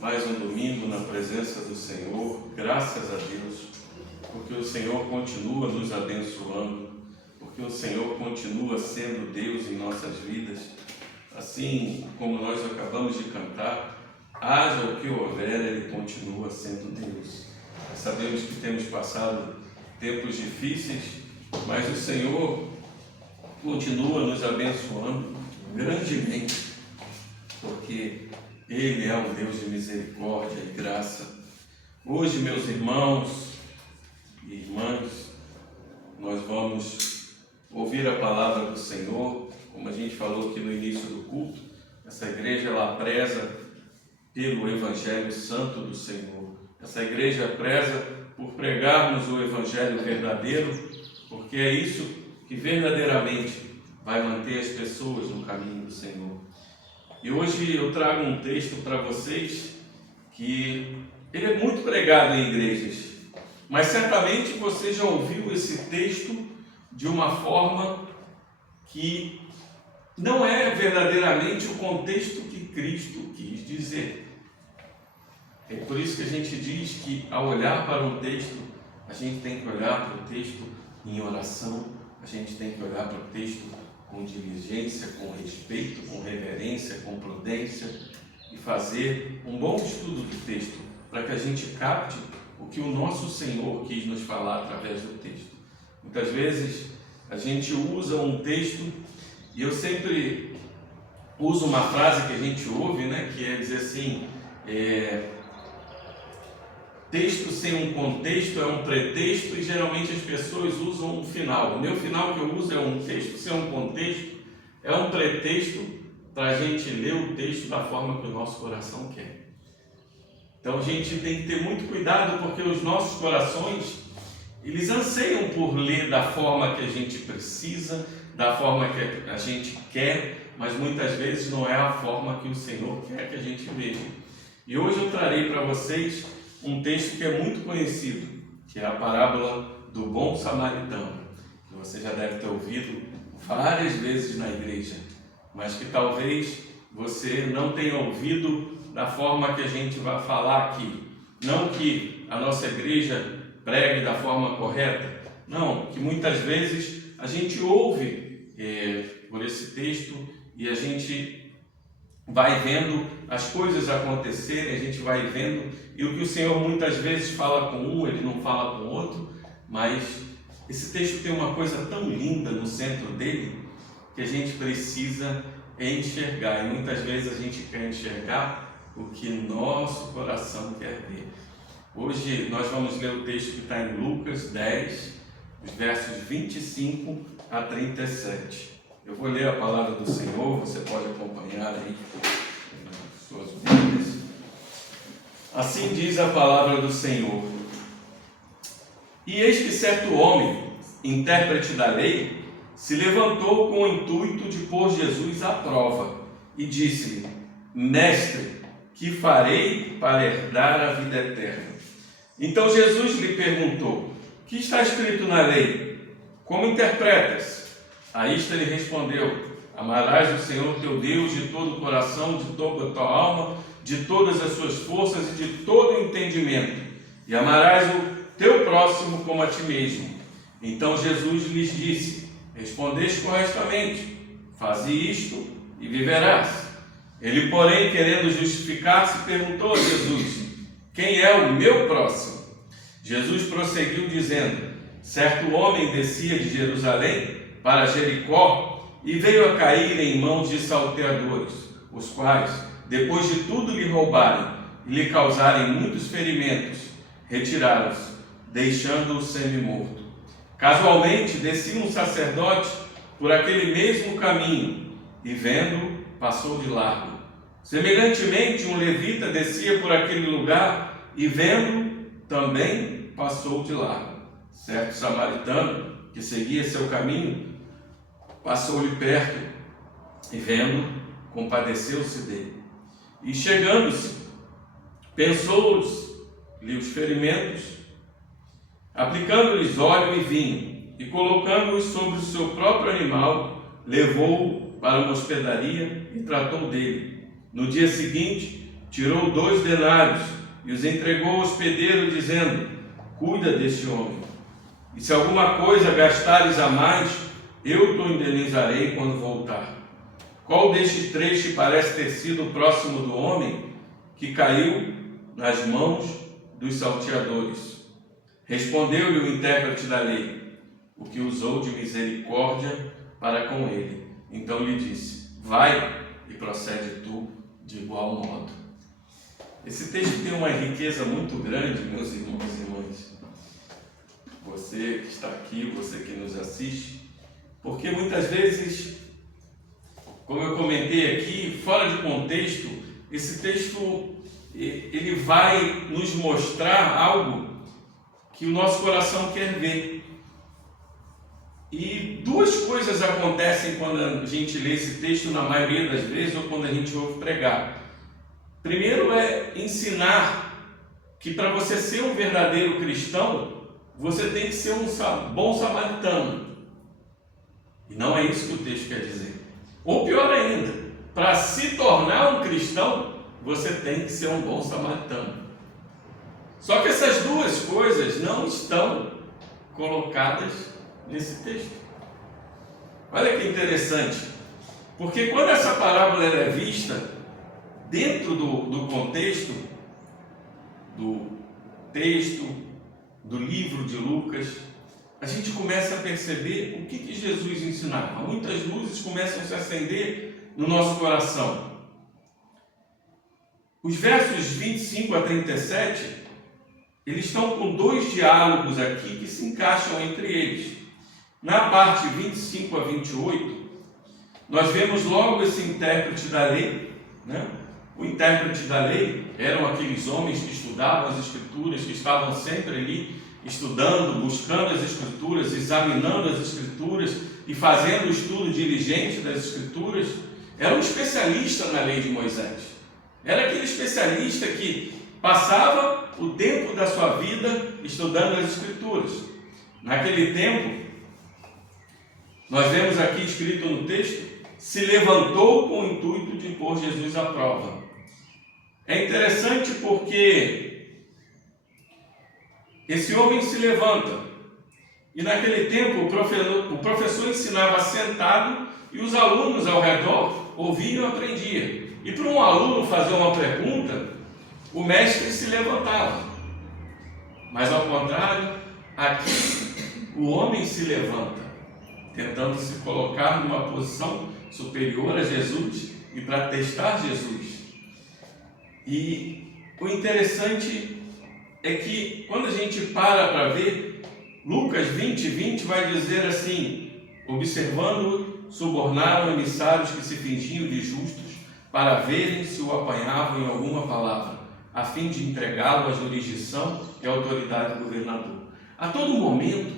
mais um domingo na presença do Senhor, graças a Deus, porque o Senhor continua nos abençoando, porque o Senhor continua sendo Deus em nossas vidas. Assim como nós acabamos de cantar, haja o que houver, Ele continua sendo Deus. Sabemos que temos passado tempos difíceis, mas o Senhor continua nos abençoando grandemente, porque Ele é um Deus de misericórdia e graça. Hoje, meus irmãos e irmãs, nós vamos ouvir a palavra do Senhor. Como a gente falou aqui no início do culto, essa igreja ela preza pelo Evangelho Santo do Senhor. Essa igreja preza por pregarmos o Evangelho verdadeiro, porque é isso que verdadeiramente vai manter as pessoas no caminho do Senhor. E hoje eu trago um texto para vocês que ele é muito pregado em igrejas, mas certamente você já ouviu esse texto de uma forma que não é verdadeiramente o contexto que Cristo quis dizer. É por isso que a gente diz que ao olhar para um texto, a gente tem que olhar para o texto em oração, a gente tem que olhar para o texto com diligência, com respeito, com reverência, com prudência e fazer um bom estudo do texto para que a gente capte o que o nosso Senhor quis nos falar através do texto. Muitas vezes a gente usa um texto e eu sempre uso uma frase que a gente ouve, que é dizer assim, texto sem um contexto é um pretexto, e geralmente as pessoas usam um final. O meu final que eu uso é um texto sem um contexto, é um pretexto para a gente ler o texto da forma que o nosso coração quer. Então a gente tem que ter muito cuidado, porque os nossos corações, eles anseiam por ler da forma que a gente precisa, da forma que a gente quer, mas muitas vezes não é a forma que o Senhor quer que a gente veja. E hoje eu trarei para vocês um texto que é muito conhecido, que é a parábola do bom samaritano, que você já deve ter ouvido várias vezes na igreja, mas que talvez você não tenha ouvido da forma que a gente vai falar aqui. Não que a nossa igreja pregue da forma correta, não, que muitas vezes a gente ouve por esse texto e a gente vai vendo as coisas acontecerem, a gente vai vendo, e o que o Senhor muitas vezes fala com um, Ele não fala com o outro, mas esse texto tem uma coisa tão linda no centro dele, que a gente precisa enxergar, e muitas vezes a gente quer enxergar o que nosso coração quer ver. Hoje nós vamos ler o texto que está em Lucas 10, os versos 25 a 37. Eu vou ler a palavra do Senhor, você pode acompanhar aí nas suas Bíblias. Assim diz a palavra do Senhor: E eis que certo homem, intérprete da lei, se levantou com o intuito de pôr Jesus à prova, e disse-lhe: Mestre, que farei para herdar a vida eterna? Então Jesus lhe perguntou: Que está escrito na lei? Como interpretas? A isto ele respondeu: Amarás o Senhor teu Deus de todo o coração, de toda a tua alma, de todas as suas forças e de todo o entendimento, e amarás o teu próximo como a ti mesmo. Então Jesus lhes disse: Respondeste corretamente, faze isto e viverás. Ele, porém, querendo justificar-se, perguntou a Jesus: Quem é o meu próximo? Jesus prosseguiu dizendo: Certo homem descia de Jerusalém para Jericó e veio a cair em mãos de salteadores, os quais, depois de tudo lhe roubarem e lhe causarem muitos ferimentos, retiraram-se, deixando-o semi-morto. Casualmente descia um sacerdote por aquele mesmo caminho e, vendo, passou de largo. Semelhantemente, um levita descia por aquele lugar e, vendo, também passou de largo. Certo samaritano, que seguia seu caminho, passou-lhe perto e, vendo, compadeceu-se dele. E, chegando-se, pensou-lhe os ferimentos, aplicando-lhes óleo e vinho, e colocando-os sobre o seu próprio animal, levou-o para uma hospedaria e tratou dele. No dia seguinte, tirou 2 denários e os entregou ao hospedeiro, dizendo: cuida deste homem, e se alguma coisa gastares a mais, eu te indenizarei quando voltar. Qual destes 3 te parece ter sido próximo do homem que caiu nas mãos dos salteadores? Respondeu-lhe o intérprete da lei: o que usou de misericórdia para com ele. Então lhe disse: vai e procede tu de igual modo. Esse texto tem uma riqueza muito grande, meus irmãos e irmãs. Você que está aqui, você que nos assiste, porque muitas vezes, como eu comentei aqui, fora de contexto, esse texto ele vai nos mostrar algo que o nosso coração quer ver. E 2 coisas acontecem quando a gente lê esse texto, na maioria das vezes, ou quando a gente ouve pregar. Primeiro é ensinar que para você ser um verdadeiro cristão, você tem que ser um bom samaritano. E não é isso que o texto quer dizer. Ou pior ainda, para se tornar um cristão, você tem que ser um bom samaritano. Só que essas 2 coisas não estão colocadas nesse texto. Olha que interessante, porque quando essa parábola é vista dentro do contexto do texto do livro de Lucas, a gente começa a perceber o que Jesus ensinava. Muitas luzes começam a se acender no nosso coração. Os versos 25 a 37, eles estão com 2 diálogos aqui que se encaixam entre eles. Na parte 25 a 28, nós vemos logo esse intérprete da lei, né? O intérprete da lei eram aqueles homens que estudavam as Escrituras, que estavam sempre ali estudando, buscando as Escrituras, examinando as Escrituras e fazendo o estudo diligente das Escrituras. Era um especialista na lei de Moisés. Era aquele especialista que passava o tempo da sua vida estudando as Escrituras. Naquele tempo, nós vemos aqui escrito no texto: se levantou com o intuito de pôr Jesus à prova. É interessante porque esse homem se levanta, e naquele tempo o professor ensinava sentado e os alunos ao redor ouviam e aprendiam. E para um aluno fazer uma pergunta, o mestre se levantava. Mas ao contrário, aqui o homem se levanta, tentando se colocar numa posição superior a Jesus e para testar Jesus. E o interessante é que quando a gente para ver, Lucas 20 vai dizer assim: observando, subornaram emissários que se fingiam de justos para verem se o apanhavam em alguma palavra, a fim de entregá-lo à jurisdição e à autoridade do governador. A todo momento,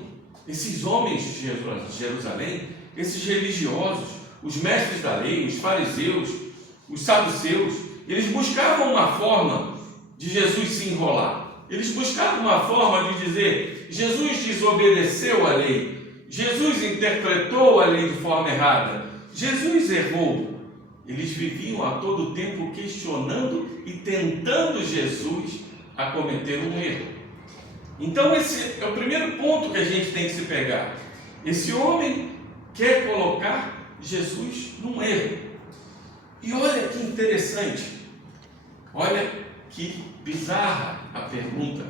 esses homens de Jerusalém, esses religiosos, os mestres da lei, os fariseus, os saduceus, eles buscavam uma forma de Jesus se enrolar. Eles buscavam uma forma de dizer: Jesus desobedeceu a lei, Jesus interpretou a lei de forma errada, Jesus errou. Eles viviam a todo tempo questionando e tentando Jesus a cometer um erro. Então esse é o primeiro ponto que a gente tem que se pegar. Esse homem quer colocar Jesus num erro. E olha que interessante, olha que bizarra a pergunta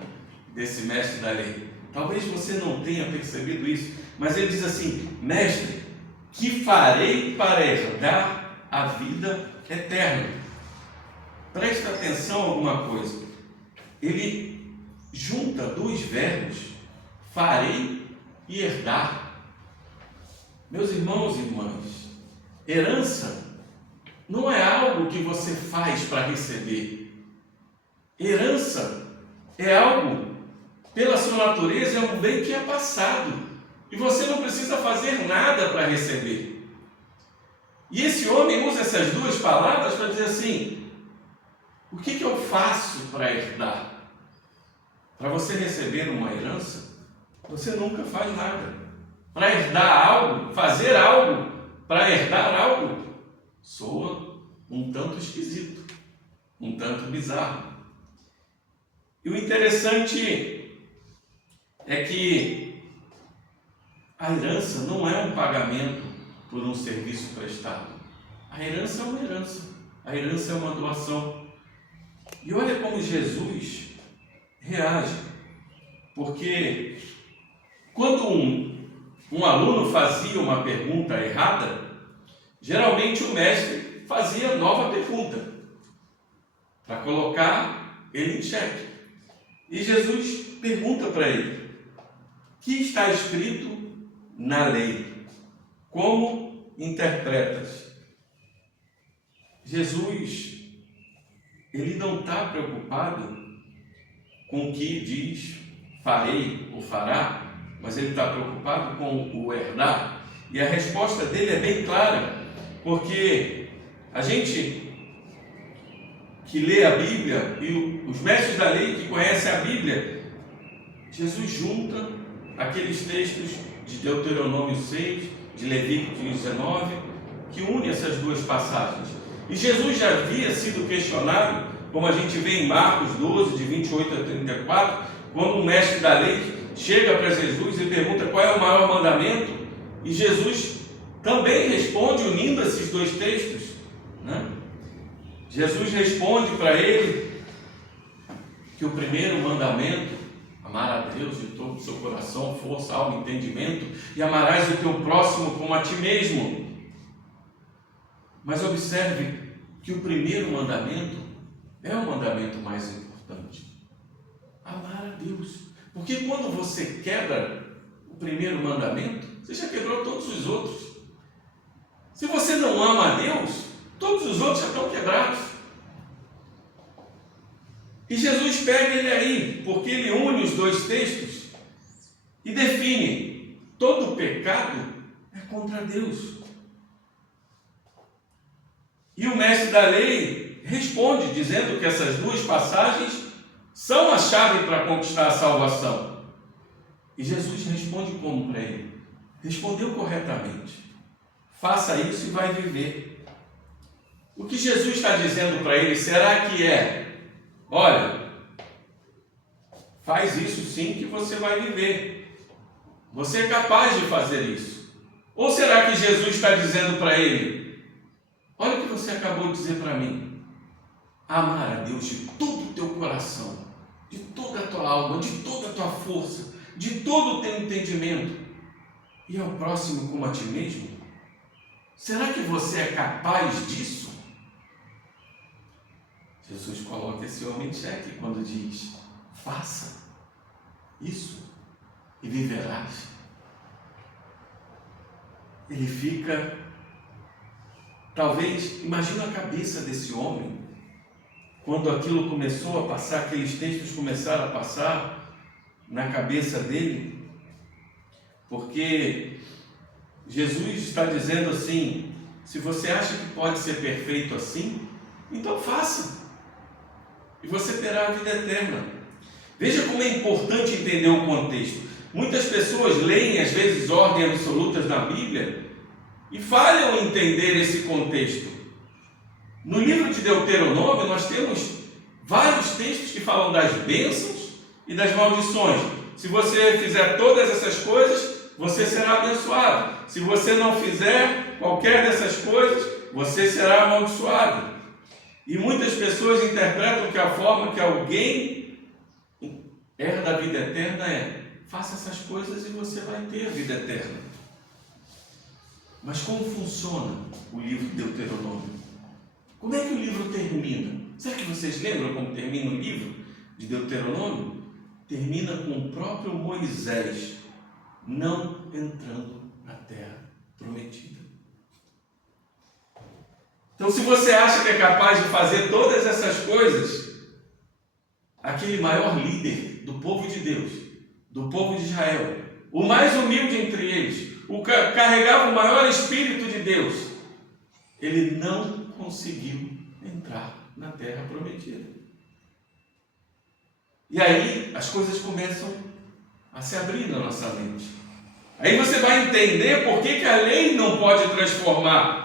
desse mestre da lei. Talvez você não tenha percebido isso, mas ele diz assim: mestre, que farei para herdar a vida eterna? Presta atenção a alguma coisa. Ele junta 2 verbos, farei e herdar. Meus irmãos e irmãs, herança não é algo que você faz para receber. Herança é algo, pela sua natureza, é um bem que é passado e você não precisa fazer nada para receber. E esse homem usa essas 2 palavras para dizer assim: o que eu faço para herdar? Para você receber uma herança, você nunca faz nada. Para herdar algo, fazer algo, para herdar algo, soa um tanto esquisito, um tanto bizarro. E o interessante é que a herança não é um pagamento por um serviço prestado. A herança é uma herança. A herança é uma doação. E olha como Jesus reage. Porque quando um aluno fazia uma pergunta errada, geralmente o mestre fazia nova pergunta para colocar ele em xeque. E Jesus pergunta para ele: que está escrito na lei? Como interpretas? Jesus, ele não está preocupado com o que diz farei ou fará, mas ele está preocupado com o herdar. E a resposta dele é bem clara, porque a gente que lê a Bíblia e os mestres da lei que conhecem a Bíblia, Jesus junta aqueles textos de Deuteronômio 6, de Levítico 19, que une essas duas passagens. E Jesus já havia sido questionado, como a gente vê em Marcos 12, de 28 a 34, quando um mestre da lei chega para Jesus e pergunta qual é o maior mandamento, e Jesus também responde unindo esses dois textos, né? Jesus responde para ele que o primeiro mandamento, amar a Deus de todo o seu coração, força, alma, entendimento, e amarás o teu próximo como a ti mesmo. Mas observe que o primeiro mandamento é o mandamento mais importante. Amar a Deus. Porque quando você quebra o primeiro mandamento, você já quebrou todos os outros. Se você não ama a Deus, todos os outros já estão quebrados. E Jesus pega ele aí, porque ele une os dois textos e define: todo pecado é contra Deus. E o mestre da lei responde dizendo que essas duas passagens são a chave para conquistar a salvação. E Jesus responde como para ele? Respondeu corretamente: faça isso e vai viver. O que Jesus está dizendo para ele, será que é: olha, faz isso sim que você vai viver. Você é capaz de fazer isso. Ou será que Jesus está dizendo para ele: olha o que você acabou de dizer para mim, amar a Deus de todo o teu coração, de toda a tua alma, de toda a tua força, de todo o teu entendimento, e ao próximo como a ti mesmo? Será que você é capaz disso? Jesus coloca esse homem em xeque quando diz: faça isso e viverás. Ele fica, talvez, imagina a cabeça desse homem, quando aquilo começou a passar, aqueles textos começaram a passar na cabeça dele, porque Jesus está dizendo assim: se você acha que pode ser perfeito assim, então faça, e você terá a vida eterna. Veja como é importante entender o contexto. Muitas pessoas leem às vezes ordens absolutas na Bíblia e falham em entender esse contexto. No livro de Deuteronômio nós temos vários textos que falam das bênçãos e das maldições. Se você fizer todas essas coisas, você será abençoado. Se você não fizer qualquer dessas coisas, você será amaldiçoado. E muitas pessoas interpretam que a forma que alguém herda a vida eterna é: faça essas coisas e você vai ter a vida eterna. Mas como funciona o livro de Deuteronômio? Como é que o livro termina? Será que vocês lembram como termina o livro de Deuteronômio? Termina com o próprio Moisés não entrando na terra prometida. Então, se você acha que é capaz de fazer todas essas coisas, aquele maior líder do povo de Deus, do povo de Israel, o mais humilde entre eles, o que carregava o maior Espírito de Deus, ele não conseguiu entrar na terra prometida. E aí as coisas começam a se abrir na nossa mente. Aí você vai entender por que a lei não pode transformar.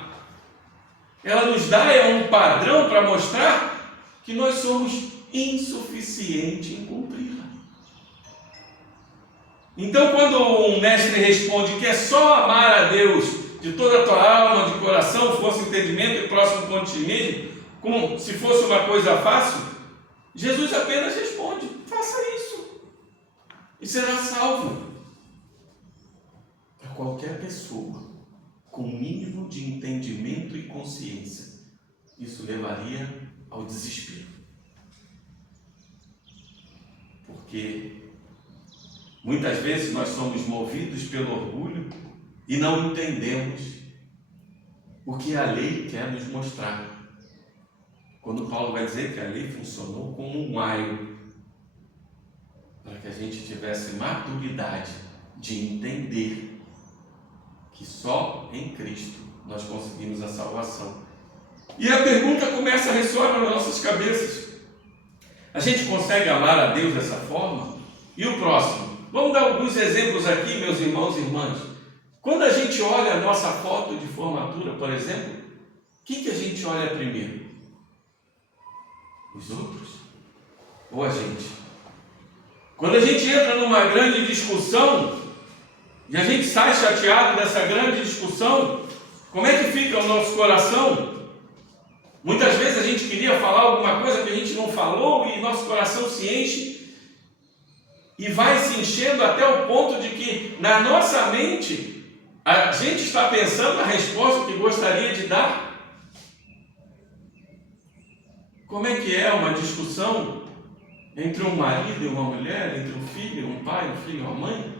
Ela nos dá um padrão para mostrar que nós somos insuficientes em cumpri-la. Então, quando um mestre responde que é só amar a Deus de toda a tua alma, de coração, força, entendimento e próximo ponto de mim, como se fosse uma coisa fácil, Jesus apenas responde: faça isso e será salvo. Para qualquer pessoa com mínimo de entendimento e consciência, isso levaria ao desespero. Porque muitas vezes nós somos movidos pelo orgulho e não entendemos o que a lei quer nos mostrar. Quando Paulo vai dizer que a lei funcionou como um aio para que a gente tivesse maturidade de entender que só em Cristo nós conseguimos a salvação. E a pergunta começa a ressoar nas nossas cabeças: a gente consegue amar a Deus dessa forma? E o próximo? Vamos dar alguns exemplos aqui, meus irmãos e irmãs. Quando a gente olha a nossa foto de formatura, por exemplo, o que a gente olha primeiro? Os outros? Ou a gente? Quando a gente entra numa grande discussão e a gente sai chateado dessa grande discussão, como é que fica o nosso coração? Muitas vezes a gente queria falar alguma coisa que a gente não falou e nosso coração se enche e vai se enchendo até o ponto de que na nossa mente a gente está pensando na resposta que gostaria de dar. Como é que é uma discussão entre um marido e uma mulher, entre um filho, um pai, um filho e uma mãe?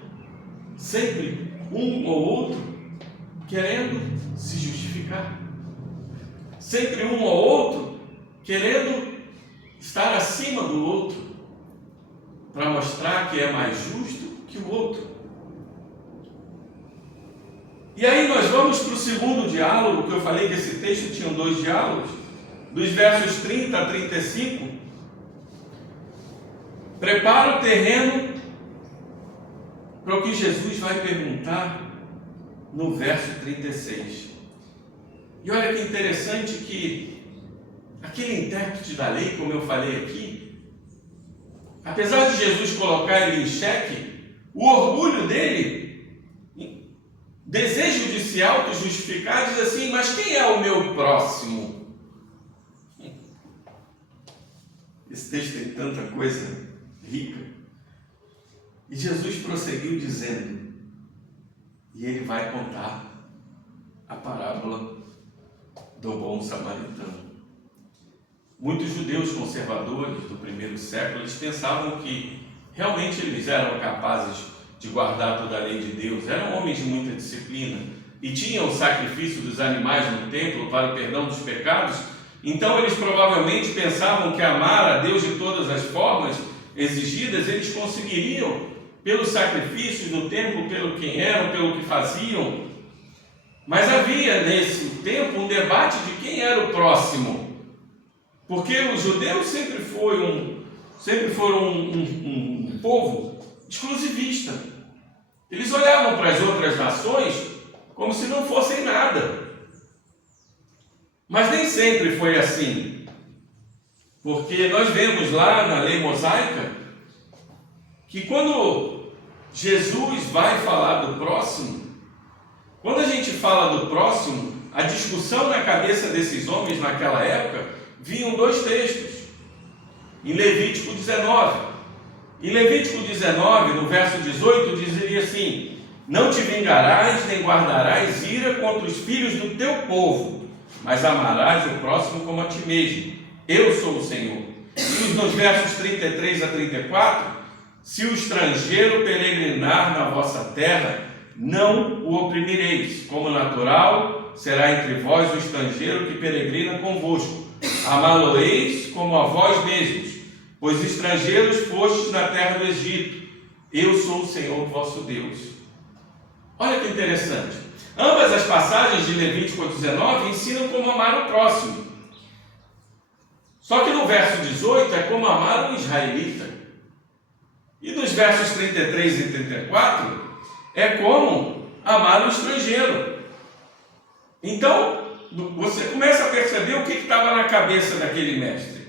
Sempre um ou outro querendo se justificar. Sempre um ou outro querendo estar acima do outro, para mostrar que é mais justo que o outro. E aí nós vamos para o segundo diálogo, que eu falei que esse texto tinha 2 diálogos, dos versos 30 a 35. Prepara o terreno para o que Jesus vai perguntar no verso 36. E olha que interessante que aquele intérprete da lei, como eu falei aqui, apesar de Jesus colocar ele em xeque, o orgulho dele, desejo de se auto-justificar, diz assim: mas quem é o meu próximo? Esse texto tem tanta coisa rica. E Jesus prosseguiu dizendo, e ele vai contar a parábola do bom samaritano. Muitos judeus conservadores do primeiro século, eles pensavam que realmente eles eram capazes de guardar toda a lei de Deus, eram homens de muita disciplina e tinham o sacrifício dos animais no templo para o perdão dos pecados. Então eles provavelmente pensavam que amar a Deus de todas as formas exigidas, eles conseguiriam pelos sacrifícios no templo, pelo quem eram, pelo que faziam. Mas havia nesse tempo um debate de quem era o próximo, porque os judeus sempre foram um povo exclusivista. Eles olhavam para as outras nações como se não fossem nada. Mas nem sempre foi assim, porque nós vemos lá na lei mosaica que quando Jesus vai falar do próximo, quando a gente fala do próximo, a discussão na cabeça desses homens naquela época vinham 2 textos. Em Levítico 19. Em Levítico 19, no verso 18, dizeria assim: não te vingarás nem guardarás ira contra os filhos do teu povo, mas amarás o próximo como a ti mesmo. Eu sou o Senhor. E nos versos 33 a 34, se o estrangeiro peregrinar na vossa terra, não o oprimireis, como natural será entre vós o estrangeiro que peregrina convosco. Amá-lo-eis como a vós mesmos, pois estrangeiros fostes na terra do Egito. Eu sou o Senhor vosso Deus. Olha que interessante. Ambas as passagens de Levítico 19 ensinam como amar o próximo. Só que no verso 18 é como amar o israelita. E nos versos 33 e 34 é como amar o estrangeiro. Então, você começa a perceber o que estava na cabeça daquele mestre.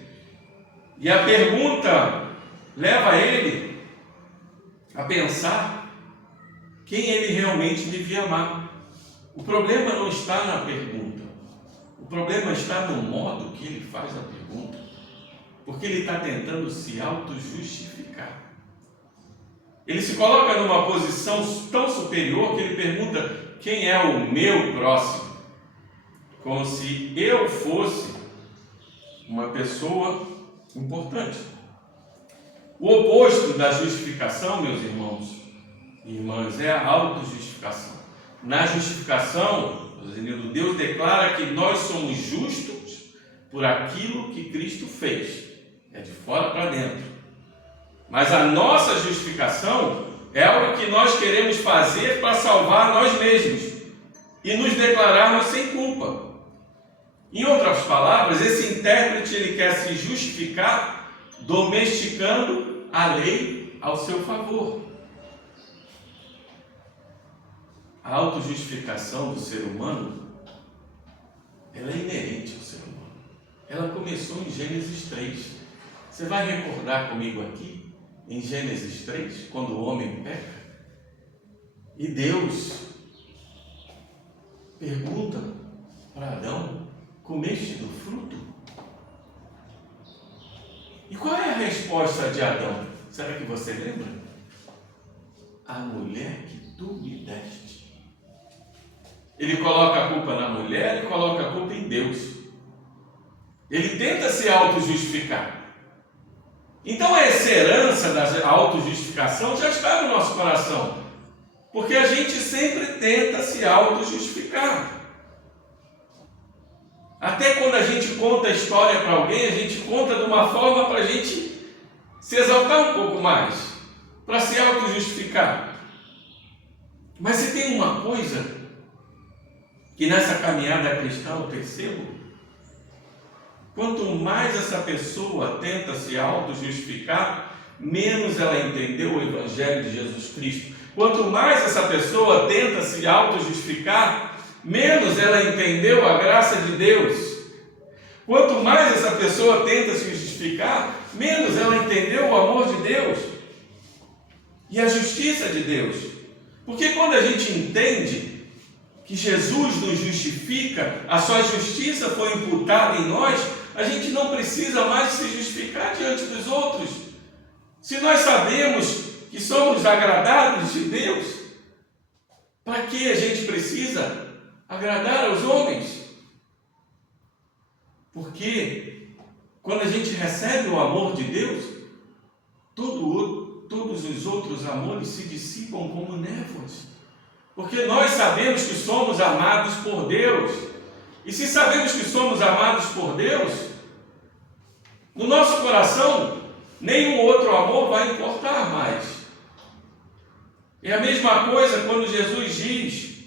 E a pergunta leva ele a pensar quem ele realmente devia amar. O problema não está na pergunta. O problema está no modo que ele faz a pergunta. Porque ele está tentando se auto-justificar. Ele se coloca numa posição tão superior que ele pergunta: quem é o meu próximo? Como se eu fosse uma pessoa importante. O oposto da justificação, meus irmãos e irmãs, é a autojustificação. Na justificação, Deus declara que nós somos justos por aquilo que Cristo fez. É de fora para dentro. Mas a nossa justificação é algo que nós queremos fazer para salvar nós mesmos e nos declararmos sem culpa. Em outras palavras, esse intérprete ele quer se justificar domesticando a lei ao seu favor. A autojustificação do ser humano, ela é inerente ao ser humano. Ela começou em Gênesis 3. Você vai recordar comigo aqui, em Gênesis 3, quando o homem peca, e Deus pergunta para Adão: comeste do fruto? E qual é a resposta de Adão? Será que você lembra? A mulher que tu me deste. Ele coloca a culpa na mulher e coloca a culpa em Deus. Ele tenta se auto-justificar. Então essa herança da autojustificação já está no nosso coração, porque a gente sempre tenta se autojustificar. Até quando a gente conta a história para alguém, a gente conta de uma forma para a gente se exaltar um pouco mais, para se autojustificar. Mas se tem uma coisa que nessa caminhada cristã eu percebo, quanto mais essa pessoa tenta se auto-justificar, menos ela entendeu o Evangelho de Jesus Cristo. Quanto mais essa pessoa tenta se auto-justificar, menos ela entendeu a graça de Deus. Quanto mais essa pessoa tenta se justificar, menos ela entendeu o amor de Deus e a justiça de Deus. Porque quando a gente entende que Jesus nos justifica, a sua justiça foi imputada em nós, a gente não precisa mais se justificar diante dos outros. Se nós sabemos que somos agradados de Deus, para que a gente precisa agradar aos homens? Porque quando a gente recebe o amor de Deus, todos os outros amores se dissipam como névoas. Porque nós sabemos que somos amados por Deus. E se sabemos que somos amados por Deus, no nosso coração, nenhum outro amor vai importar mais. É a mesma coisa quando Jesus diz: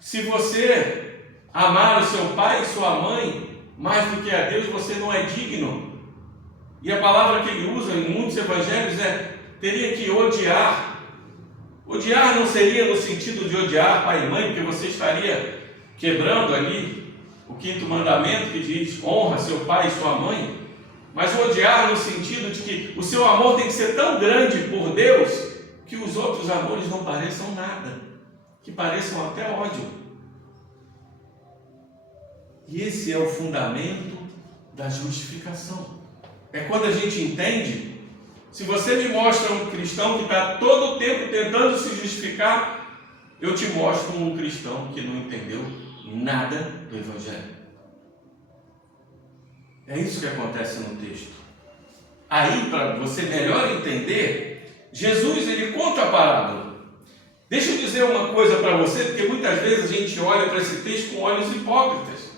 se você amar o seu pai e sua mãe mais do que a Deus, você não é digno. E a palavra que ele usa em muitos evangelhos é: teria que odiar. Odiar não seria no sentido de odiar pai e mãe, porque você estaria quebrando ali o 5º mandamento que diz: honra seu pai e sua mãe. Mas odiar no sentido de que o seu amor tem que ser tão grande por Deus que os outros amores não pareçam nada, que pareçam até ódio. E esse é o fundamento da justificação. É quando a gente entende. Se você me mostra um cristão que está todo o tempo tentando se justificar, eu te mostro um cristão que não entendeu nada do Evangelho. É isso que acontece no texto. Aí, para você melhor entender, Jesus ele conta a parábola. Deixa eu dizer uma coisa para você, porque muitas vezes a gente olha para esse texto com olhos hipócritas.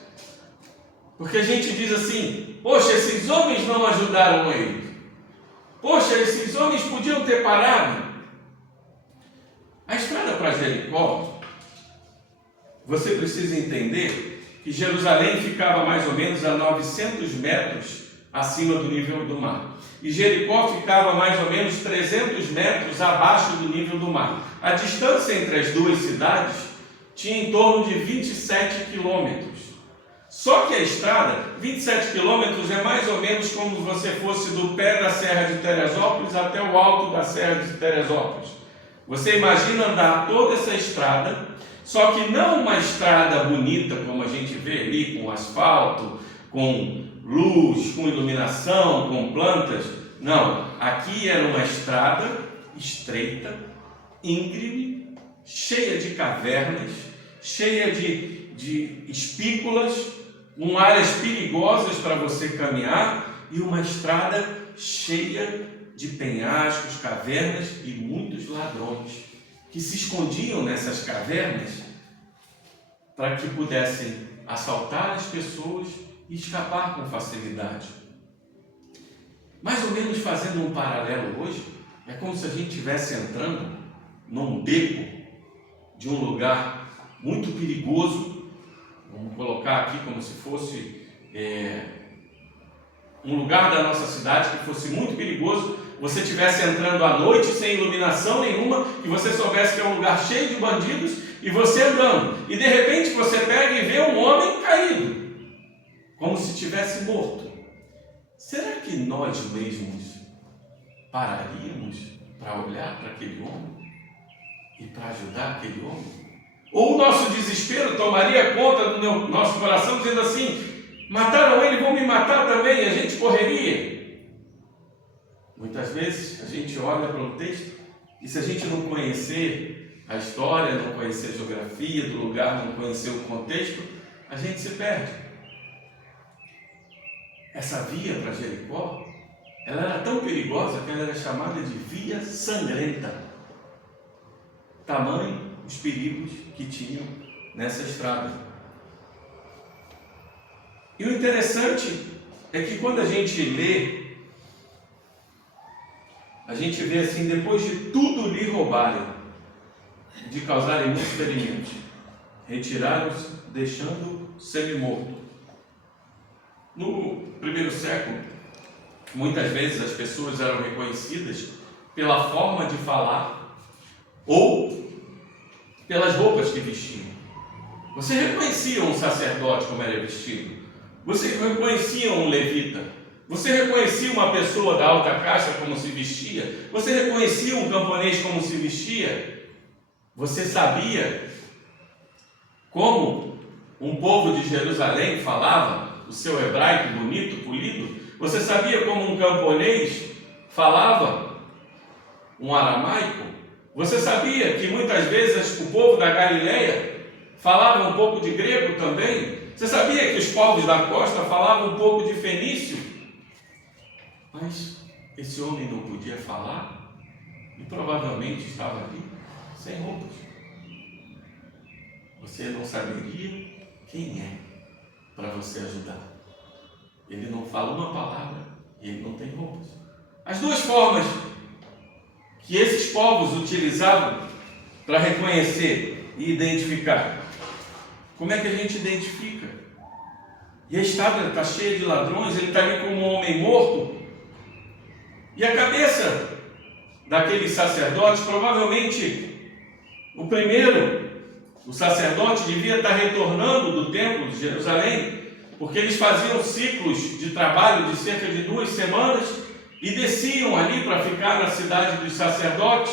Porque a gente diz assim: poxa, esses homens não ajudaram ele. Poxa, esses homens podiam ter parado. A estrada para Jericó, você precisa entender que Jerusalém ficava mais ou menos a 900 metros acima do nível do mar. E Jericó ficava mais ou menos 300 metros abaixo do nível do mar. A distância entre as duas cidades tinha em torno de 27 quilômetros. Só que a estrada, 27 quilômetros, é mais ou menos como se você fosse do pé da Serra de Teresópolis até o alto da Serra de Teresópolis. Você imagina andar toda essa estrada, só que não uma estrada bonita como a gente vê ali, com asfalto, com luz, com iluminação, com plantas. Não, aqui era uma estrada estreita, íngreme, cheia de cavernas, cheia de espículas, com áreas perigosas para você caminhar e uma estrada cheia de penhascos, cavernas e muitos ladrões que se escondiam nessas cavernas para que pudessem assaltar as pessoas e escapar com facilidade. Mais ou menos fazendo um paralelo hoje, é como se a gente estivesse entrando num beco de um lugar muito perigoso. Vamos colocar aqui como se fosse um lugar da nossa cidade que fosse muito perigoso, você estivesse entrando à noite sem iluminação nenhuma, e você soubesse que é um lugar cheio de bandidos, e você andando, e de repente você pega e vê um homem caído, como se estivesse morto. Será que nós mesmos pararíamos para olhar para aquele homem e para ajudar aquele homem? Ou o nosso desespero tomaria conta do nosso coração, dizendo assim: mataram ele, vão me matar também, e a gente correria? Muitas vezes a gente olha para um texto e, se a gente não conhecer a história, não conhecer a geografia do lugar, não conhecer o contexto, a gente se perde. Essa via para Jericó, ela era tão perigosa que ela era chamada de Via Sangrenta. Tamanho os perigos que tinham nessa estrada. E o interessante é que quando a gente lê, a gente vê assim: depois de tudo lhe roubarem, de causarem muitos ferimentos, retiraram-se, deixando semi-morto. No primeiro século, muitas vezes as pessoas eram reconhecidas pela forma de falar ou pelas roupas que vestiam. Você reconhecia um sacerdote como era vestido, você reconhecia um levita, você reconhecia uma pessoa da alta casta como se vestia, você reconhecia um camponês como se vestia, você sabia como um povo de Jerusalém falava o seu hebraico bonito, polido, você sabia como um camponês falava um aramaico, você sabia que muitas vezes o povo da Galileia falava um pouco de grego também, você sabia que os povos da costa falavam um pouco de fenício, mas esse homem não podia falar e provavelmente estava ali sem roupas. Você não saberia quem é para você ajudar. Ele não fala uma palavra e ele não tem roupas. As duas formas que esses povos utilizavam para reconhecer e identificar. Como é que a gente identifica? E a estrada está cheia de ladrões, ele está ali como um homem morto. E a cabeça daquele sacerdote, provavelmente o primeiro, o sacerdote devia estar retornando do templo de Jerusalém, porque eles faziam ciclos de trabalho de cerca de 2 semanas e desciam ali para ficar na cidade dos sacerdotes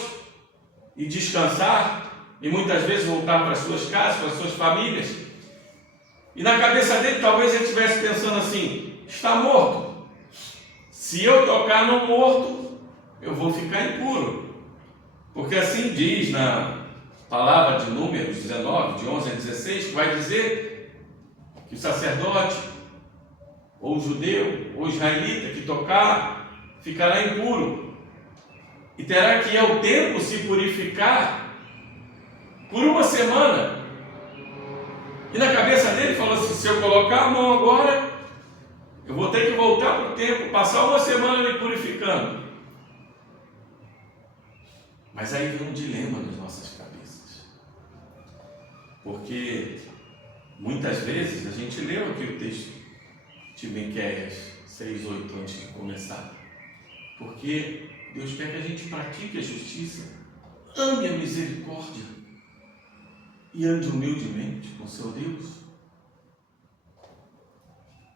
e descansar, e muitas vezes voltar para as suas casas, para as suas famílias. E na cabeça dele talvez ele estivesse pensando assim: está morto. Se eu tocar no morto, eu vou ficar impuro. Porque assim diz na palavra de Números 19, de 11 a 16, que vai dizer que o sacerdote, ou o judeu, ou o israelita que tocar, ficará impuro. E terá que ir ao templo se purificar por 1 semana. E na cabeça dele falou assim: se eu colocar a mão agora, eu vou ter que voltar para o templo, passar 1 semana me purificando. Mas aí vem um dilema nas nossas cabeças. Porque muitas vezes a gente leu aqui o texto de Miqueias 6:8 antes de começar. Porque Deus quer que a gente pratique a justiça, ame a misericórdia e ande humildemente com seu Deus.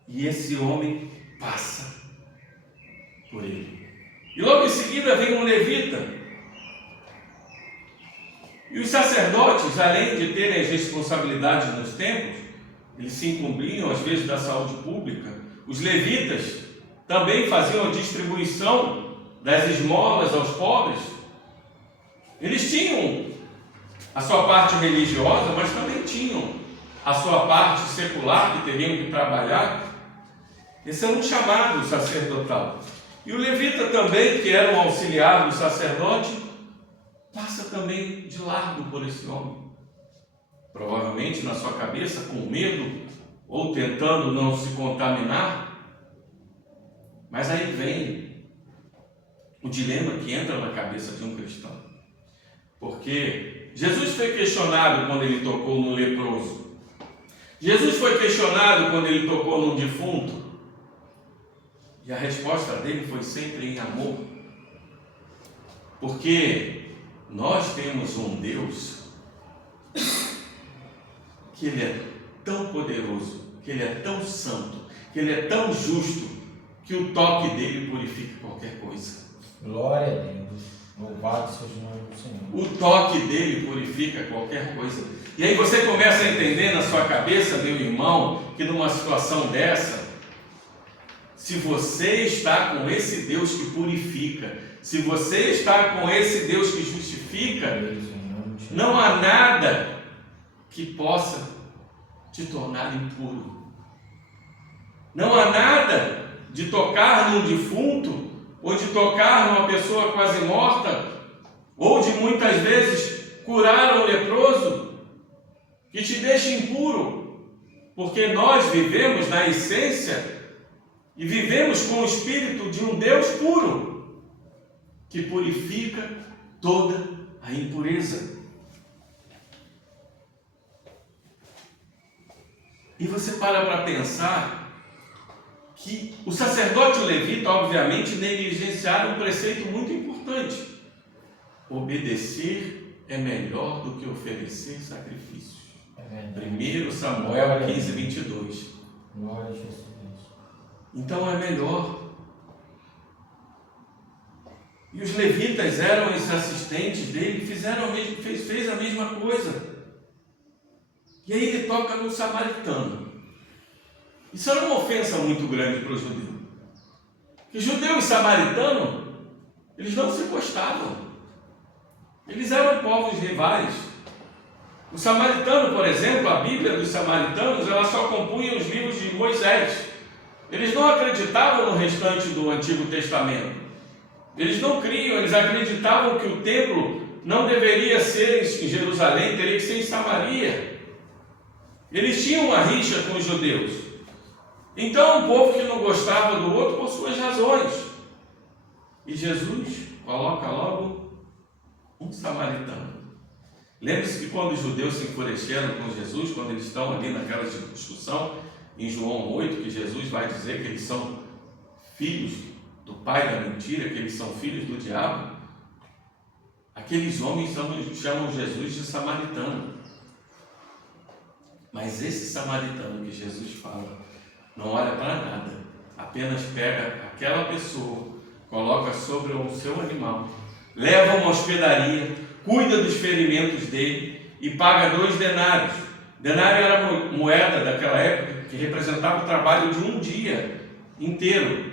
E esse homem passa por ele. E logo em seguida vem um levita. E os sacerdotes, além de terem as responsabilidades nos templos, eles se incumbiam às vezes da saúde pública. Os levitas também faziam a distribuição das esmolas aos pobres. Eles tinham a sua parte religiosa, mas também tinham a sua parte secular, que teriam que trabalhar. Esse era um chamado sacerdotal. E o levita também, que era um auxiliar do sacerdote, passa também de largo por esse homem. Provavelmente na sua cabeça, com medo, ou tentando não se contaminar. Mas aí vem o dilema que entra na cabeça de um cristão. Porque Jesus foi questionado quando ele tocou no leproso. Jesus foi questionado quando ele tocou num defunto. E a resposta dele foi sempre em amor. Porque nós temos um Deus que Ele é tão poderoso, que Ele é tão santo, que Ele é tão justo, que o toque dele purifica qualquer coisa. Glória a Deus. Louvado seja o nome do Senhor. O toque dele purifica qualquer coisa. E aí você começa a entender na sua cabeça, meu irmão, que numa situação dessa, se você está com esse Deus que purifica, se você está com esse Deus que justifica, não há nada que possa te tornar impuro. Não há nada de tocar num defunto, ou de tocar numa pessoa quase morta, ou de muitas vezes curar um leproso, que te deixa impuro, porque nós vivemos na essência e vivemos com o Espírito de um Deus puro, que purifica toda a impureza. E você para pensar que o sacerdote levita, obviamente, negligenciaram um preceito muito importante. Obedecer é melhor do que oferecer sacrifícios. 1 Samuel 15, 22. Glória a Jesus. Então é melhor. E os levitas eram os assistentes dele, fez a mesma coisa. E aí ele toca no samaritano. Isso era uma ofensa muito grande para o judeu. Porque judeu e samaritano, eles não se gostavam. Eles eram povos rivais. O samaritano, por exemplo, a Bíblia dos samaritanos, ela só compunha os livros de Moisés. Eles não acreditavam no restante do Antigo Testamento. Eles não criam, eles acreditavam que o templo não deveria ser em Jerusalém, teria que ser em Samaria. Eles tinham uma rixa com os judeus. Então, um povo que não gostava do outro por suas razões. E Jesus coloca logo um samaritano. Lembre-se que quando os judeus se enfureceram com Jesus, quando eles estão ali naquela discussão, em João 8, que Jesus vai dizer que eles são filhos do pai da mentira, que eles são filhos do diabo, aqueles homens chamam Jesus de samaritano. Mas esse samaritano que Jesus fala, não olha para nada, apenas pega aquela pessoa, coloca sobre o seu animal, leva a uma hospedaria, cuida dos ferimentos dele e paga 2 denários. Denário era a moeda daquela época que representava o trabalho de um dia inteiro.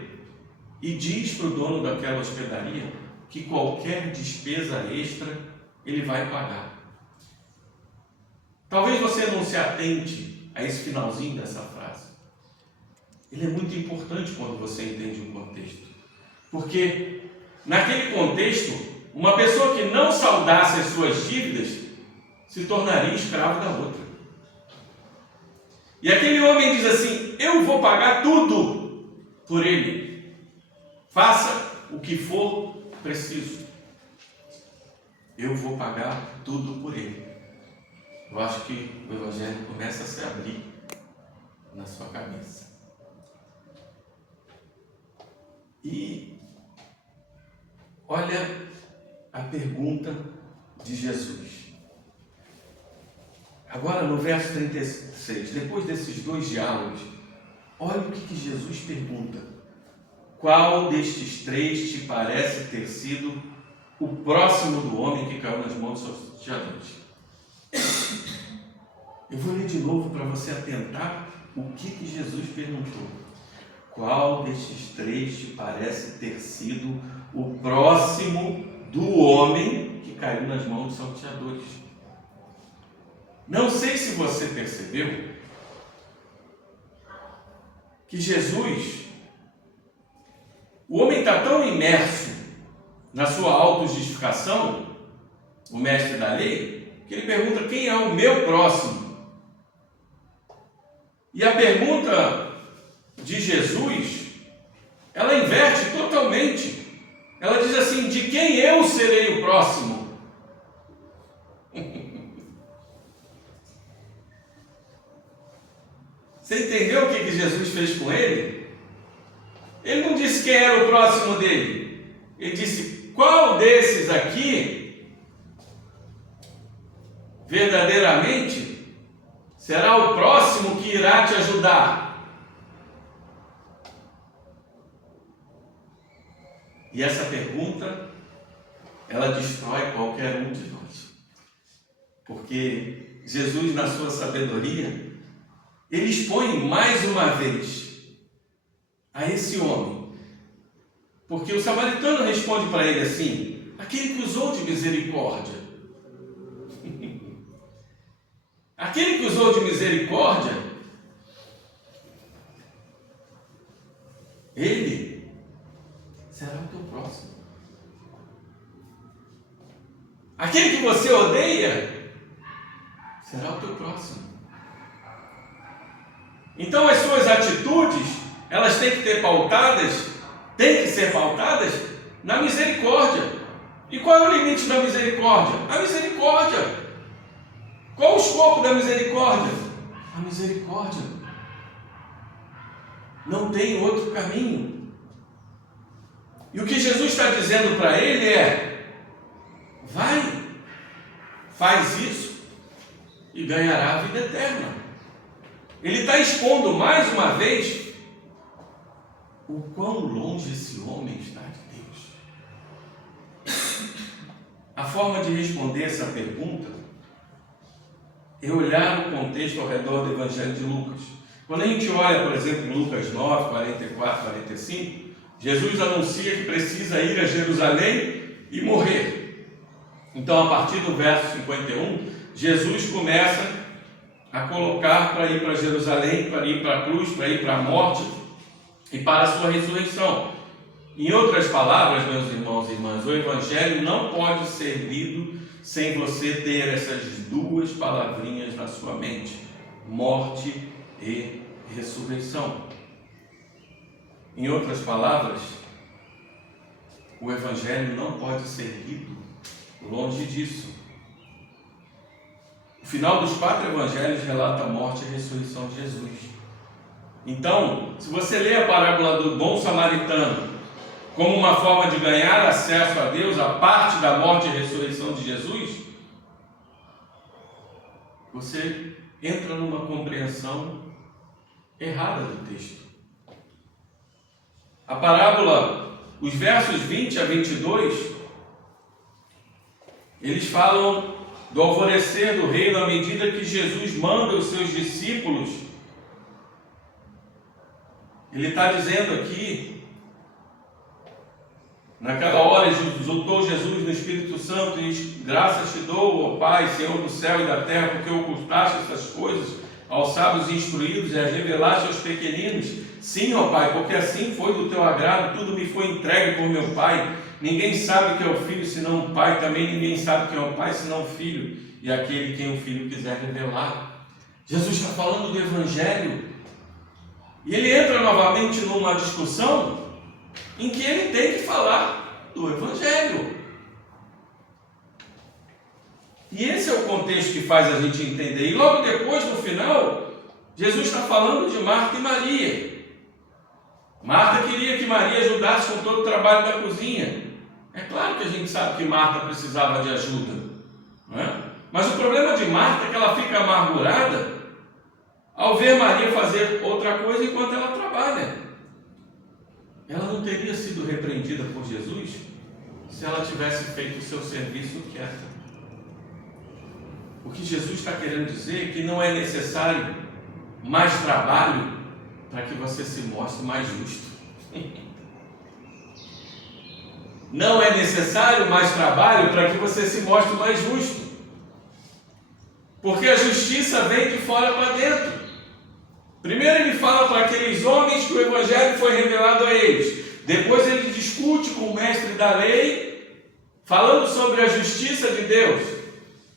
E diz para o dono daquela hospedaria que qualquer despesa extra ele vai pagar. Talvez você não se atente a esse finalzinho dessa frase. Ele é muito importante quando você entende um contexto. Porque naquele contexto, uma pessoa que não saudasse as suas dívidas se tornaria escravo da outra. E aquele homem diz assim: eu vou pagar tudo por ele. Faça o que for preciso. Eu vou pagar tudo por ele. Eu acho que o Evangelho começa a se abrir na sua cabeça. E olha a pergunta de Jesus. Agora no verso 36, depois desses 2 diálogos, Olha o que Jesus pergunta: qual destes três te parece ter sido o próximo do homem que caiu nas mãos dos salteadores? Eu vou ler de novo para você atentar o que Jesus perguntou. Qual destes três te parece ter sido o próximo do homem que caiu nas mãos dos salteadores? Não sei se você percebeu que Jesus, o homem está tão imerso na sua autojustificação, o mestre da lei, que ele pergunta: quem é o meu próximo? E a pergunta de Jesus, ela inverte totalmente. Ela diz assim: de quem eu serei o próximo? Você entendeu o que Jesus fez com ele? Ele não disse quem era o próximo dele. Ele disse: qual desses aqui verdadeiramente será o próximo que irá te ajudar? E essa pergunta, ela destrói qualquer um de nós. Porque Jesus, na sua sabedoria, ele expõe mais uma vez a esse homem. Porque o samaritano responde para ele assim: aquele que usou de misericórdia. Aquele que usou de misericórdia, ele será o teu próximo. Aquele que você odeia será o teu próximo. Então as suas atitudes, elas têm que ser pautadas na misericórdia. E qual é o limite da misericórdia? A misericórdia. Qual o escopo da misericórdia? A misericórdia. Não tem outro caminho. E o que Jesus está dizendo para ele é: vai, faz isso e ganhará a vida eterna. Ele está expondo mais uma vez o quão longe esse homem está de Deus. A forma de responder essa pergunta é olhar o contexto ao redor do Evangelho de Lucas. Quando a gente olha, por exemplo, em Lucas 9, 44, 45, Jesus anuncia que precisa ir a Jerusalém e morrer. Então, a partir do verso 51, Jesus começa a colocar para ir para Jerusalém, para ir para a cruz, para ir para a morte e para a sua ressurreição. Em outras palavras, meus irmãos e irmãs, o Evangelho não pode ser lido sem você ter essas duas palavrinhas na sua mente: morte e ressurreição. Em outras palavras, o Evangelho não pode ser lido longe disso. O final dos 4 Evangelhos relata a morte e a ressurreição de Jesus. Então, se você lê a parábola do bom samaritano como uma forma de ganhar acesso a Deus, a parte da morte e ressurreição de Jesus, você entra numa compreensão errada do texto. A parábola, os versos 20 a 22, eles falam do alvorecer do reino à medida que Jesus manda os seus discípulos. Ele está dizendo aqui: naquela hora exultou Jesus no Espírito Santo e diz: graças te dou, ó Pai, Senhor do céu e da terra, porque ocultaste essas coisas aos sábios instruídos e as revelaste aos pequeninos. Sim, ó Pai, porque assim foi do teu agrado, tudo me foi entregue por meu Pai. Ninguém sabe que é o Filho senão o Pai, também ninguém sabe que é o Pai senão o Filho, e aquele quem o Filho quiser revelar. Jesus está falando do Evangelho, e ele entra novamente numa discussão em que ele tem que falar do Evangelho. E esse é o contexto que faz a gente entender. E logo depois, no final, Jesus está falando de Marta e Maria. Marta queria que Maria ajudasse com todo o trabalho da cozinha. É claro que a gente sabe que Marta precisava de ajuda, não é? Mas o problema de Marta é que ela fica amargurada ao ver Maria fazer outra coisa enquanto ela ela não teria sido repreendida por Jesus se ela tivesse feito o seu serviço quieta. O que Jesus está querendo dizer é que não é necessário mais trabalho para que você se mostre mais justo. Não é necessário mais trabalho para que você se mostre mais justo. Porque a justiça vem de fora para dentro. Primeiro ele fala para aqueles homens que o Evangelho foi revelado a eles. Depois ele discute com o mestre da lei, falando sobre a justiça de Deus.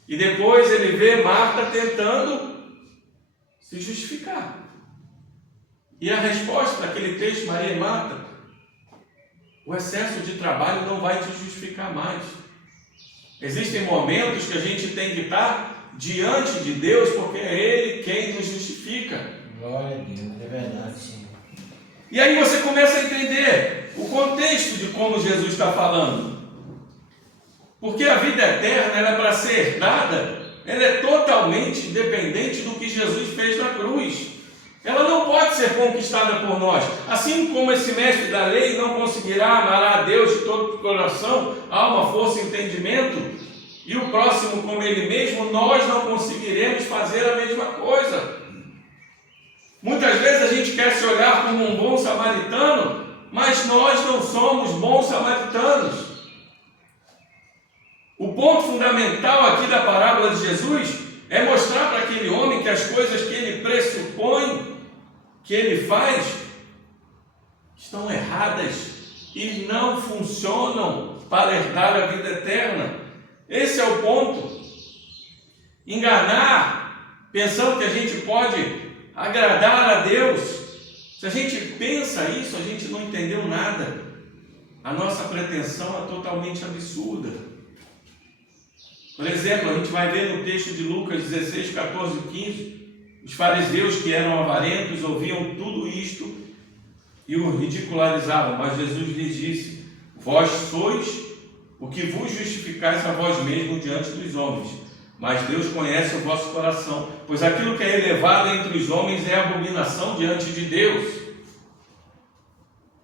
E depois ele vê Marta tentando se justificar. E a resposta daquele texto, Maria e Marta: o excesso de trabalho não vai te justificar mais. Existem momentos que a gente tem que estar diante de Deus, porque é Ele quem nos justifica. Glória a Deus, é verdade, sim. E aí você começa a entender o contexto de como Jesus está falando. Porque a vida eterna, ela é para ser herdada, ela é totalmente independente do que Jesus fez na cruz. Ela não pode ser conquistada por nós. Assim como esse mestre da lei não conseguirá amar a Deus de todo o coração, alma, força e entendimento, e o próximo como ele mesmo, nós não conseguiremos fazer a mesma coisa. Muitas vezes a gente quer se olhar como um bom samaritano, mas nós não somos bons samaritanos. O ponto fundamental aqui da parábola de Jesus é mostrar para aquele homem que as coisas que ele pressupõe, que ele faz, estão erradas e não funcionam para herdar a vida eterna. Esse é o ponto. Enganar, pensando que a gente pode agradar a Deus. Se a gente pensa isso, a gente não entendeu nada. A nossa pretensão é totalmente absurda. Por exemplo, a gente vai ver no texto de Lucas 16, 14 e 15, os fariseus que eram avarentos ouviam tudo isto e o ridicularizavam, mas Jesus lhes disse: vós sois o que vos justificais a vós mesmos diante dos homens, mas Deus conhece o vosso coração, pois aquilo que é elevado entre os homens é abominação diante de Deus.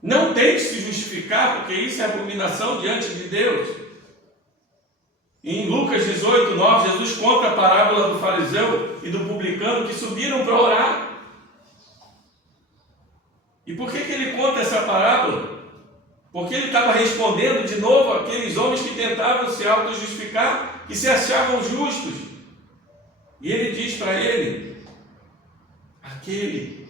Não tente se justificar, porque isso é abominação diante de Deus. Em Lucas 18, 9, Jesus conta a parábola do fariseu e do publicano que subiram para orar. E por que ele conta essa parábola? Porque ele estava respondendo de novo àqueles homens que tentavam se auto-justificar e se achavam justos. E ele diz para ele: aquele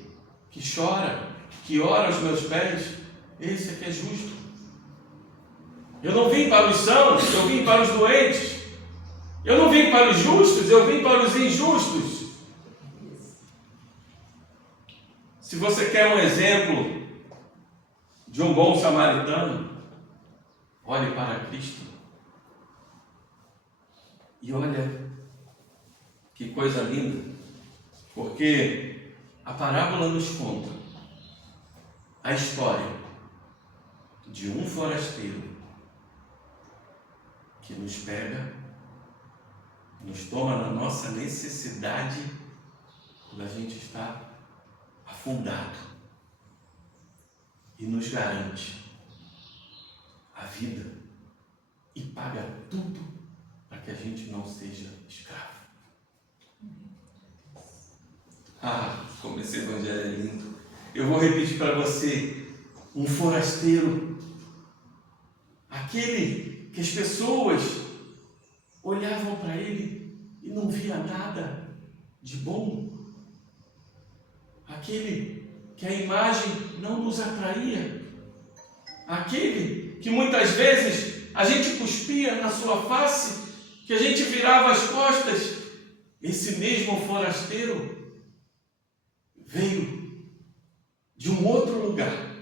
que chora, que ora aos meus pés, esse é que é justo. Eu não vim para os sãos, eu vim para os doentes. Eu não vim para os justos, eu vim para os injustos. Se você quer um exemplo de um bom samaritano, olhe para Cristo. E olha que coisa linda, porque a parábola nos conta a história de um forasteiro que nos pega, nos toma na nossa necessidade quando a gente está afundado e nos garante a vida e paga tudo para que a gente não seja escravo. Como esse evangelho é lindo. Eu vou repetir para você: um forasteiro, aquele que as pessoas olhavam para ele e não via nada de bom, aquele que a imagem não nos atraía, aquele que muitas vezes a gente cuspia na sua face, que a gente virava as costas. Esse mesmo forasteiro veio de um outro lugar.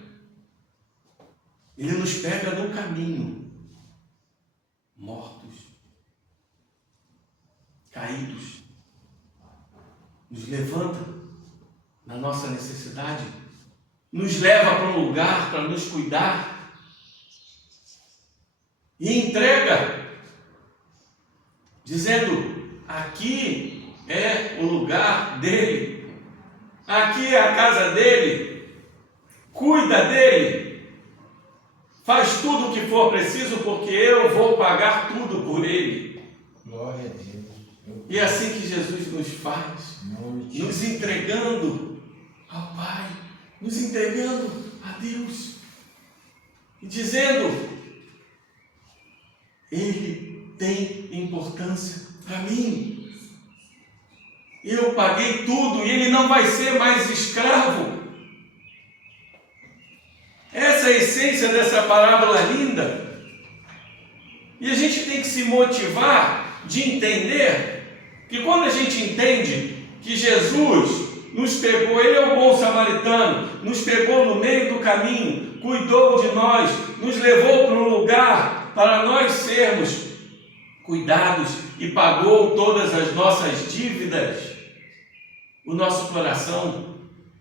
Ele nos pega no caminho, mortos, caídos, nos levanta na nossa necessidade, nos leva para um lugar para nos cuidar e entrega, dizendo: aqui é o lugar dele, aqui é a casa dele, cuida dele, Faz tudo o que for preciso, porque eu vou pagar tudo por ele. Glória a Deus. E é assim que Jesus nos faz, nos entregando ao Pai, nos entregando a Deus e dizendo: Ele tem importância para mim. Eu paguei tudo e ele não vai ser mais escravo. Essa é a essência dessa parábola linda. E a gente tem que se motivar de entender que quando a gente entende que Jesus nos pegou, ele é o bom samaritano, nos pegou no meio do caminho, cuidou de nós, nos levou para um lugar para nós sermos cuidados e pagou todas as nossas dívidas, o nosso coração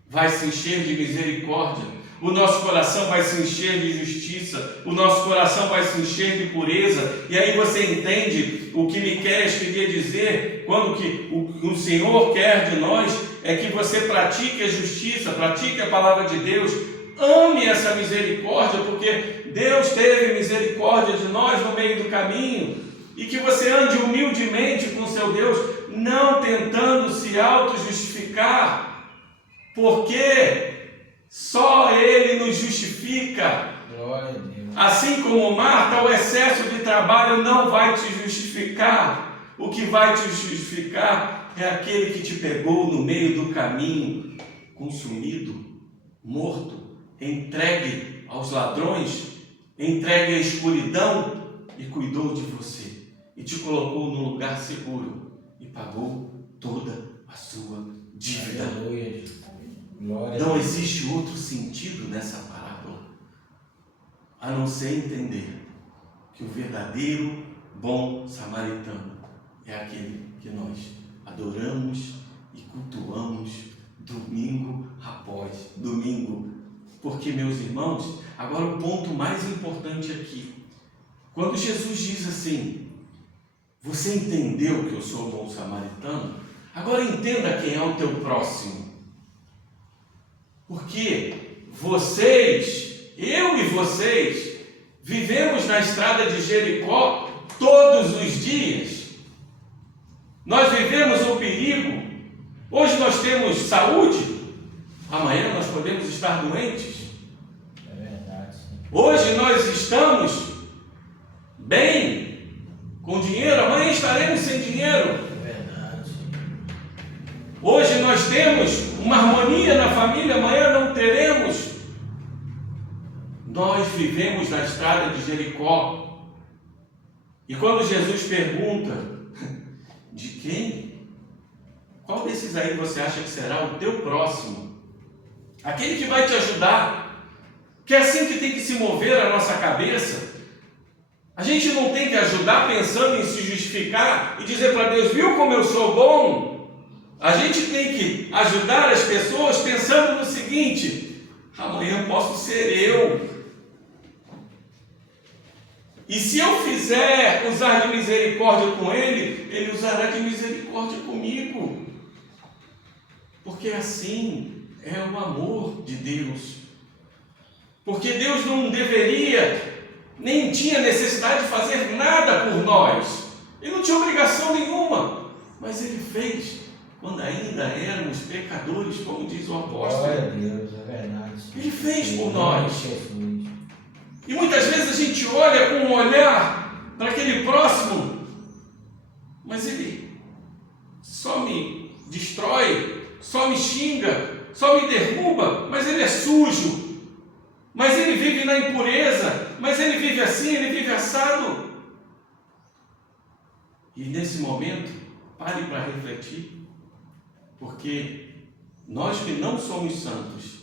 vai se encher de misericórdia, o nosso coração vai se encher de justiça, o nosso coração vai se encher de pureza. E aí você entende o que Miqueias queria dizer, quando que o Senhor quer de nós, é que você pratique a justiça, pratique a palavra de Deus, ame essa misericórdia, porque Deus teve misericórdia de nós no meio do caminho, e que você ande humildemente com seu Deus, não tentando se auto-justificar, porque só Ele nos justifica. Glória a Deus. Assim como Marta, o excesso de trabalho não vai te justificar. O que vai te justificar é aquele que te pegou no meio do caminho, consumido, morto, entregue aos ladrões, entregue à escuridão, e cuidou de você, e te colocou num lugar seguro, e pagou toda a sua dívida. Aleluia. Glória Não a Deus. existe outro sentido nessa parábola, a não ser entender que o verdadeiro bom samaritano é aquele que nós adoramos e cultuamos domingo após domingo. Porque, meus irmãos, agora o ponto mais importante aqui, quando Jesus diz assim: você entendeu que eu sou o bom samaritano? Agora entenda quem é o teu próximo. Porque vocês, eu e vocês, vivemos na estrada de Jericó todos os dias. Nós vivemos o perigo. Hoje nós temos saúde, amanhã nós podemos estar doentes. É verdade, sim. Hoje nós estamos bem, com dinheiro, amanhã estaremos sem dinheiro. É verdade. Hoje nós temos uma harmonia na família, amanhã não teremos. Nós vivemos na estrada de Jericó. E quando Jesus pergunta: de quem? Qual desses aí você acha que será o teu próximo? Aquele que vai te ajudar. Que é assim que tem que se mover a nossa cabeça. A gente não tem que ajudar pensando em se justificar e dizer para Deus: viu como eu sou bom? A gente tem que ajudar as pessoas pensando no seguinte: amanhã posso ser eu. E se eu fizer usar de misericórdia com Ele, Ele usará de misericórdia comigo. Porque assim é o amor de Deus. Porque Deus não deveria, nem tinha necessidade de fazer nada por nós. Ele não tinha obrigação nenhuma. Mas Ele fez quando ainda éramos pecadores, como diz o apóstolo. Glória a Deus, é verdade. Ele fez por nós. Jesus. E muitas vezes a gente olha com um olhar para aquele próximo, mas ele só me destrói, só me xinga, só me derruba, mas ele é sujo, mas ele vive na impureza, mas ele vive assim, ele vive assado. E nesse momento, pare para refletir, porque nós que não somos santos,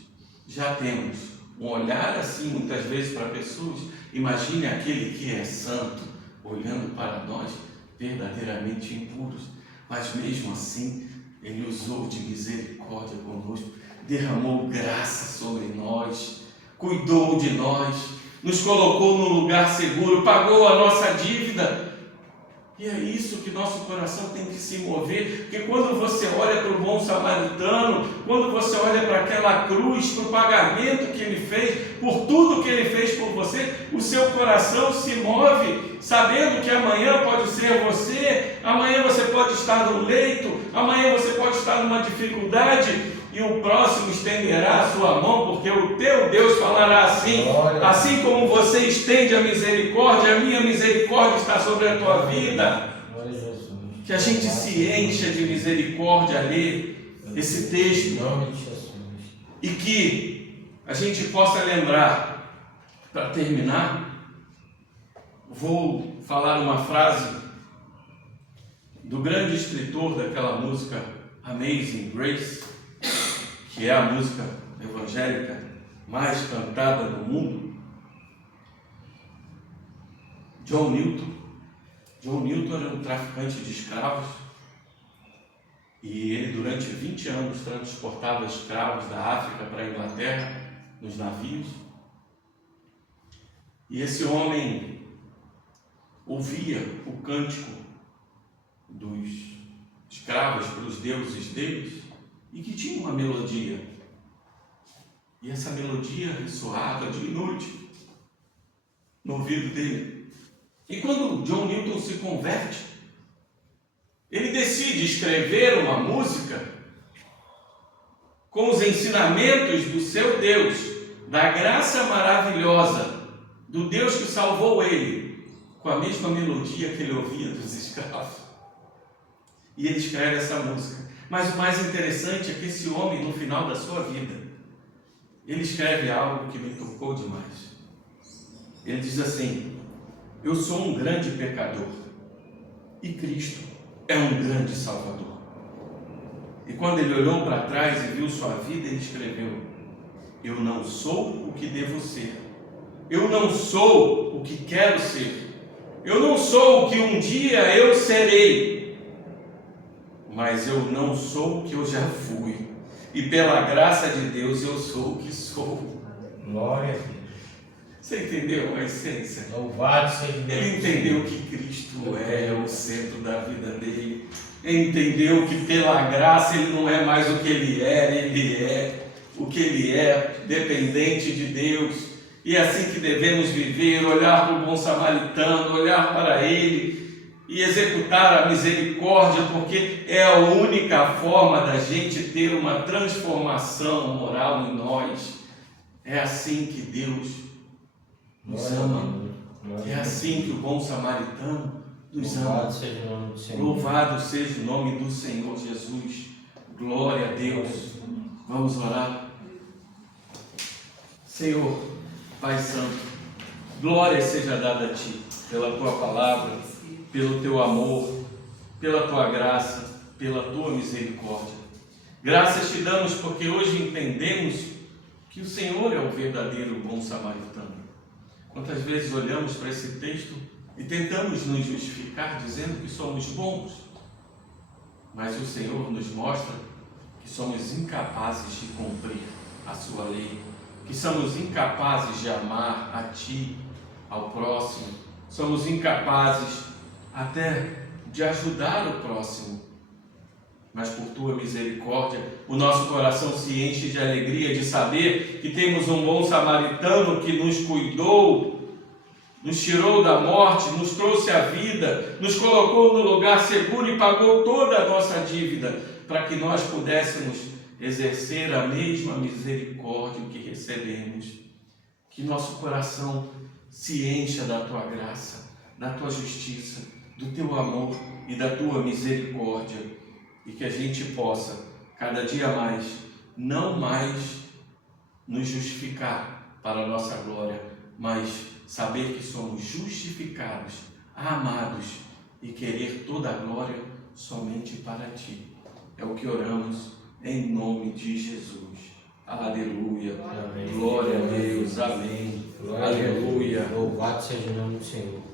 já temos um olhar assim muitas vezes para pessoas. Imagine aquele que é santo, olhando para nós verdadeiramente impuros, mas mesmo assim, Ele usou de misericórdia conosco, derramou graça sobre nós, cuidou de nós, nos colocou num lugar seguro, pagou a nossa dívida. E é isso que nosso coração tem que se mover, porque quando você olha para o bom samaritano, quando você olha para aquela cruz, para o pagamento que ele fez, por tudo que ele fez por você, o seu coração se move, sabendo que amanhã pode ser você, amanhã você pode estar no leito, amanhã você pode estar numa dificuldade, e o próximo estenderá a sua mão, porque o teu Deus falará assim: assim como você estende a misericórdia, a minha misericórdia está sobre a tua vida. Que a gente se encha de misericórdia a ler esse texto, e que a gente possa lembrar, para terminar, vou falar uma frase do grande escritor daquela música Amazing Grace, que é a música evangélica mais cantada no mundo. John Newton. John Newton era um traficante de escravos, e ele durante 20 anos transportava escravos da África para a Inglaterra nos navios. E esse homem ouvia o cântico dos escravos para os deuses deles, e que tinha uma melodia, e essa melodia ressoava de noite no ouvido dele. E quando John Newton se converte, ele decide escrever uma música com os ensinamentos do seu Deus, da graça maravilhosa do Deus que salvou ele, com a mesma melodia que ele ouvia dos escravos. E ele escreve essa música. Mas o mais interessante é que esse homem, no final da sua vida, ele escreve algo que me tocou demais. Ele diz assim: eu sou um grande pecador e Cristo é um grande Salvador. E quando ele olhou para trás e viu sua vida, ele escreveu: eu não sou o que devo ser, eu não sou o que quero ser, eu não sou o que um dia eu serei, mas eu não sou o que eu já fui, e pela graça de Deus eu sou o que sou. Glória a Deus. Você entendeu a essência? Louvado seja Deus. Ele entendeu que Cristo é o centro da vida dele. Ele entendeu que pela graça ele não é mais o que ele era, ele é o que ele é, dependente de Deus. E é assim que devemos viver, olhar para o bom samaritano, olhar para ele e executar a misericórdia, porque é a única forma da gente ter uma transformação moral em nós. É assim que Deus nos ama. É assim que o bom samaritano nos ama. Louvado seja o nome do Senhor Jesus. Glória a Deus. Vamos orar. Senhor, Pai Santo, glória seja dada a Ti pela Tua palavra, pelo Teu amor, pela Tua graça, pela Tua misericórdia. Graças Te damos porque hoje entendemos que o Senhor é o verdadeiro bom samaritano. Quantas vezes olhamos para esse texto e tentamos nos justificar dizendo que somos bons, mas o Senhor nos mostra que somos incapazes de cumprir a Sua lei, que somos incapazes de amar a Ti, ao próximo, somos incapazes até de ajudar o próximo, mas por Tua misericórdia, o nosso coração se enche de alegria de saber que temos um bom samaritano que nos cuidou, nos tirou da morte, nos trouxe a vida, nos colocou no lugar seguro e pagou toda a nossa dívida, para que nós pudéssemos exercer a mesma misericórdia que recebemos. Que nosso coração se encha da Tua graça, da Tua justiça, do Teu amor e da Tua misericórdia, e que a gente possa, cada dia mais, não mais nos justificar para a nossa glória, mas saber que somos justificados, amados e querer toda a glória somente para Ti. É o que oramos em nome de Jesus. Aleluia. Amém. Glória a Deus. Amém. Glória Aleluia. a Deus. Louvado seja o nome do Senhor.